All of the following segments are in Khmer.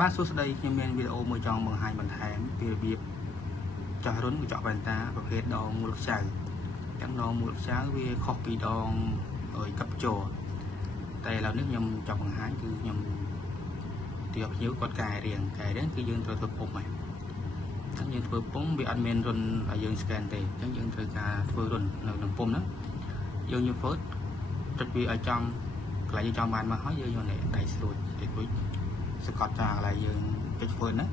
បាទសួស្តីខ្ញុំមានវីដេអូមួយចង់បង្ហាញបន្ថែមពីរបៀបចោះរុនកញ្ចក់វ៉ែនតាប្រភេទដងមូលខ្ចៅទាំងដងមូលខ្ចៅវាខុសពីដងកັບជ័រតែឥឡូវនេះខ្ញុំចង់បង្ហាញគឺខ្ញុំទីភ្ញៀវគាត់កែរៀងគឺយើងត្រូវធ្វើពុំហើយអញ្ចឹងយើងធ្វើពុំវាអត់មានរុនឲ្យយើង scan ទេអញ្ចឹងយើងត្រូវការធ្វើរុននៅក្នុងពុំហ្នឹងយើងយក first ចុចវាឲ្យចំកន្លែងយើងចង់បានមកហើយយើងយកនេះដៃស្រួចតិចតួចសកត់ចាកន្លែងយើងចុច first ហ្នឹង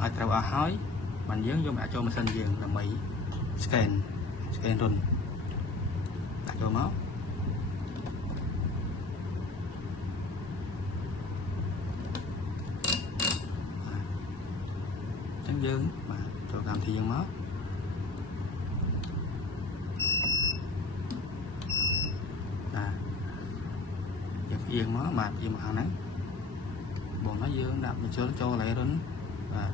ឲ្យត្រូវអស់ហើយបានយើងយកមកចូលម៉ាស៊ីនយើងដើម្បី scan រុនដាក់ចូលមកយើងបាទចូលកម្មវិធីយើងមកបាទយើងអៀងមកបាទអៀងមកខាងហ្នឹងបងហើយយើងដាក់បញ្ចូលចូលកន្លែងរុនបាទ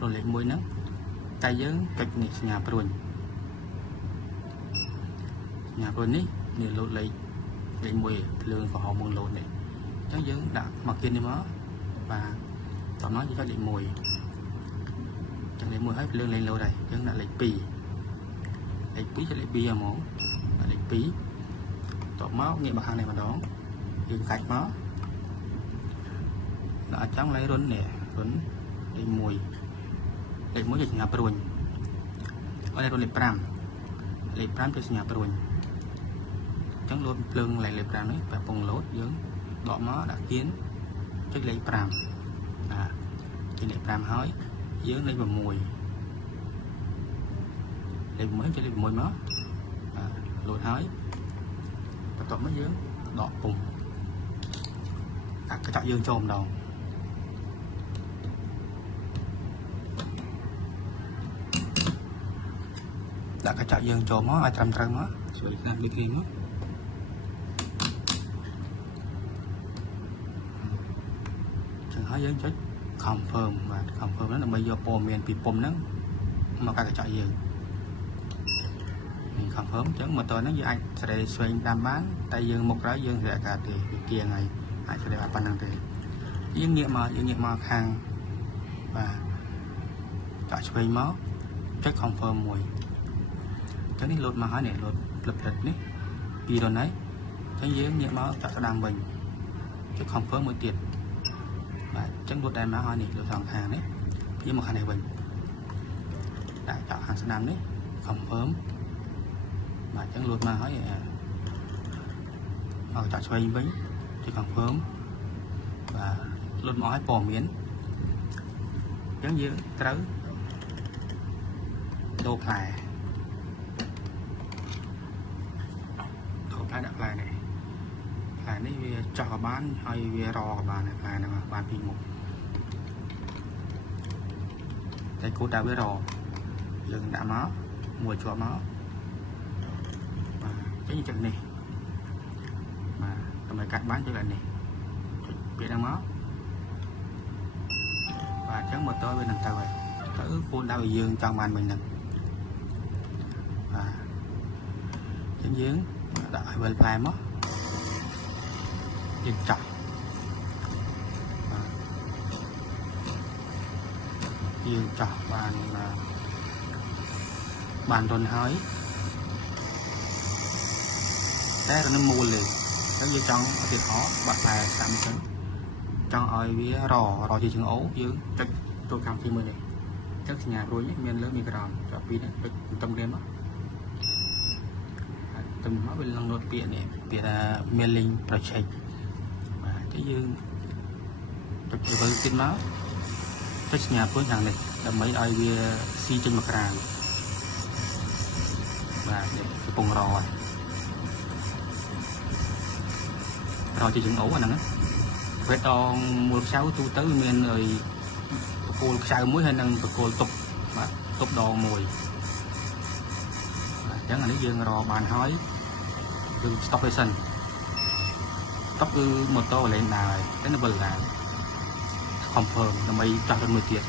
រុនលេខ1ហ្នឹងតែយើងចុចនេះសញ្ញាព្រួញនេះលោតលេខ1ភ្លើងក្រហមមុនលោតនេះអញ្ចឹងយើងដាក់មកគៀននេះមកបាទតោះមកយើងចុចលេខ1លេខ1ហើយភ្លើងលេងលោតហើយយើងដាក់លេខ2ចុចលេខ2ហ្មងដាក់លេខ2តបមកងាកមកខាងនេះម្ដងយើងកាច់មកដាក់ចង់លេខរុននេះរុនលេខ1ជាសញ្ញាព្រួញហើយរុនលេខ5ជាសញ្ញាព្រួញអញ្ចឹងលោតភ្លើងលេខ5នេះបែបពងលោតយើងដកមកដាក់គៀនចុចលេខ5ចុចលេខ5ហើយយើងលេខ6ចុចលេខ6មកលោតហើយបន្ទាប់មកយើងដកពុំដាក់កញ្ចក់យើងចូលម្ដងដាក់កញ្ចក់យើងចូលមកឲ្យត្រឹមត្រូវមកស្វែងរកវិធីមកចឹងហើយយើងចុចconfirm បាទ confirm ហ្នឹងដើម្បីយកព័ត៌មានពីពុំហ្នឹងមកកាត់កញ្ចក់យើងនេះ confirm អញ្ចឹងម៉ូទ័រហ្នឹងយើងអាចសេរីស្វែងតាមបានតែយើងមុខក្រោយយើងសេរីកាត់ទេវាគៀងហើយអាចសេរីបានប៉ុណ្ណឹងទេយើងងាកមកខាងបាទចាក់ឆ្វេងមកចុច confirm មួយអញ្ចឹងនេះលោតមកហើយនេះលោតផ្លិតនេះ2រុនហើយអញ្ចឹងយើងងាកមកចាក់ស្ដាំវិញចុច confirm មួយទៀតបាទអញ្ចឹងលោតដែរមកហើយនេះលោតខាងនេះយើងមកខាងនេះវិញដាក់ចាក់ខាងស្ដាំនេះ confirm បាទអញ្ចឹងលោតមកហើយមកចាក់ឆ្វេងវិញចុច confirm បាទលោតមកឲ្យព័ត៌មានអញ្ចឹងយើងត្រូវដូរផ្លែដាក់ផ្លែនេះវាចោះក៏បានហើយវារក៏បានផ្លែហ្នឹងបានពីមុខតែគោលតែវារយើងដាក់មកមួយជាប់មកបាទចេញចិត្តនេះបាទដើម្បីកាត់បានចុចនេះចុចពាក្យហ្នឹងមកបាទអញ្ចឹងម៉ូទ័រវានឹងទៅហើយទៅគោលដៅឲ្យយើងចង់បានមិញហ្នឹងបាទអញ្ចឹងយើងដាក់ឲ្យវិលផ្លែមកយើងចាក់យើងចាក់បានរុនហើយតែរនឹងមូលលេអញ្ចឹងយើងចង់ឲ្យទៀតអត់បាត់ផ្លែតាមអញ្ចឹងចង់ឲ្យវារជាជើងអូយើងចុចចូលកម្មវិធីមួយនេះចុចសញ្ញារួចមានលើមានក្រោមចាប់ពីនេះចុចបន្ទឹមគ្នាមកទៅមកវាឡើងរត់ពាក្យនេះពាក្យថា mailing project បាទទៅយើងចុចទៅទៀតមកចុចសញ្ញាព្រួយខាងនេះដើម្បីឲ្យវាស៊ីចេញមកក្រៅបាទនេះកំពុងរជាជើងអូអាហ្នឹងវេដងមូលខ្ចៅទូទៅមានឲ្យបកគោលខ្ចៅមួយហើយនិងបកគោលតុបបាទតុបដងមួយអញ្ចឹងអានេះយើងរបានហើយគឺ stop ឲ្យសិន stop គឺម៉ូតូលេងដែរតែនៅវិលដែរ confirm ដើម្បីចាស់រុនមួយទៀត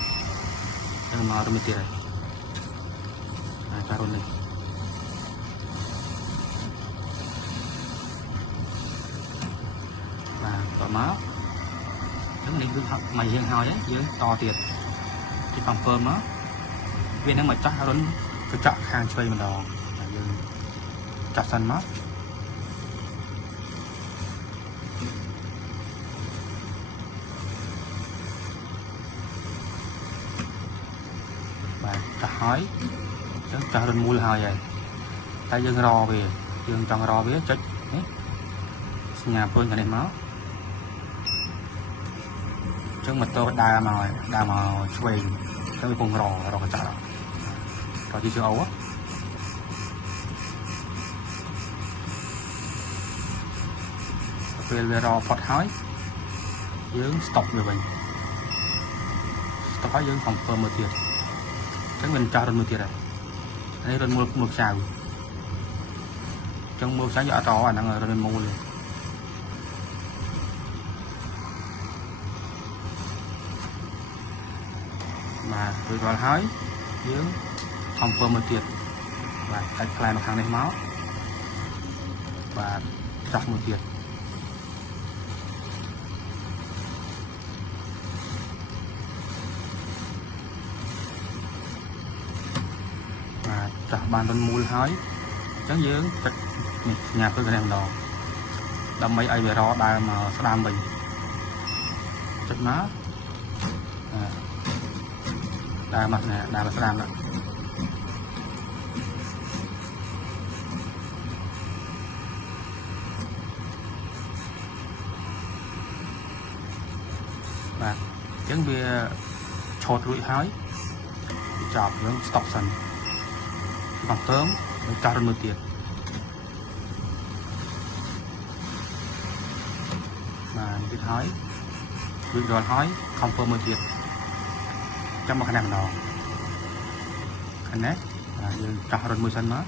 ហើយមករុនមួយទៀតហើយចាស់រុននេះបាទតមក chẳng nên cứ mày riêng hao đấy dưới to tiền chỉ còn phơm đó viên nó mà chắc lớn cái chọn hàng chơi mà đó chặt sân mắt và chặt hói chắc chặt lên mua hao vậy tay dương rò về dương trong rò biết chết nhà tôi cái này máu chứ mà tôi đa mà chơi cái vùng rò cái chặt rồi chỉ chưa ấu á về rò phật hói dưỡng stop về mình stop hói dưỡng phòng phơ mưa tiệt chắc mình cho lên mưa tiệt này đây lên mưa xào trong mưa sáng gió to đang ở lên mưa liền mà tôi vào hói dưỡng phòng phơ mưa tiệt và cái này nó hàng này máu và chặt mưa tiệt chặt bàn bên mùi hói trắng dưỡng chắc nhà tôi cái này đồ đâm mấy ai về đó đai mà sẽ đam mình chắc nó đai mặt nè đai mà sẽ đam đó và trắng bia chột rụi hói chọc dưỡng stop sân bằng thơm cho lên mưa tiệt mà tiệt hói việc rồi hói không phơ mưa tiệt trong một khả năng nào khả nét cho lên mưa xanh đó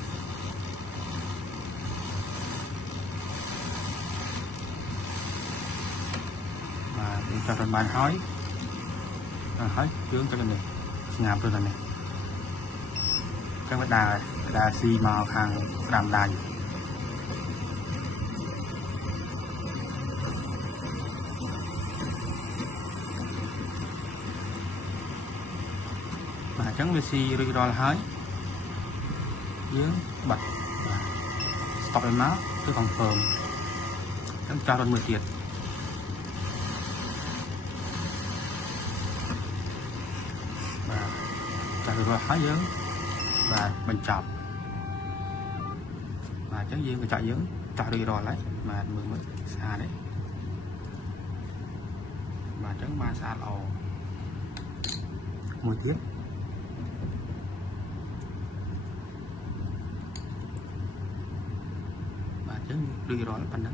mà cho lên bàn hói chướng cho cái này ngàm tôi này cái đà xi màu hàng làm đài mà trắng về xi rồi hái dưỡng bật stop lên máu cái phòng phờm trắng cho lên 10 tiệt và trả rồi hái dưỡng và mình chọc mà chắc riêng phải chạy dưỡng chạy đi rồi lấy mà mình xa đấy mà trắng ba xa lò mùi tiết mà trắng đi rồi là phần đó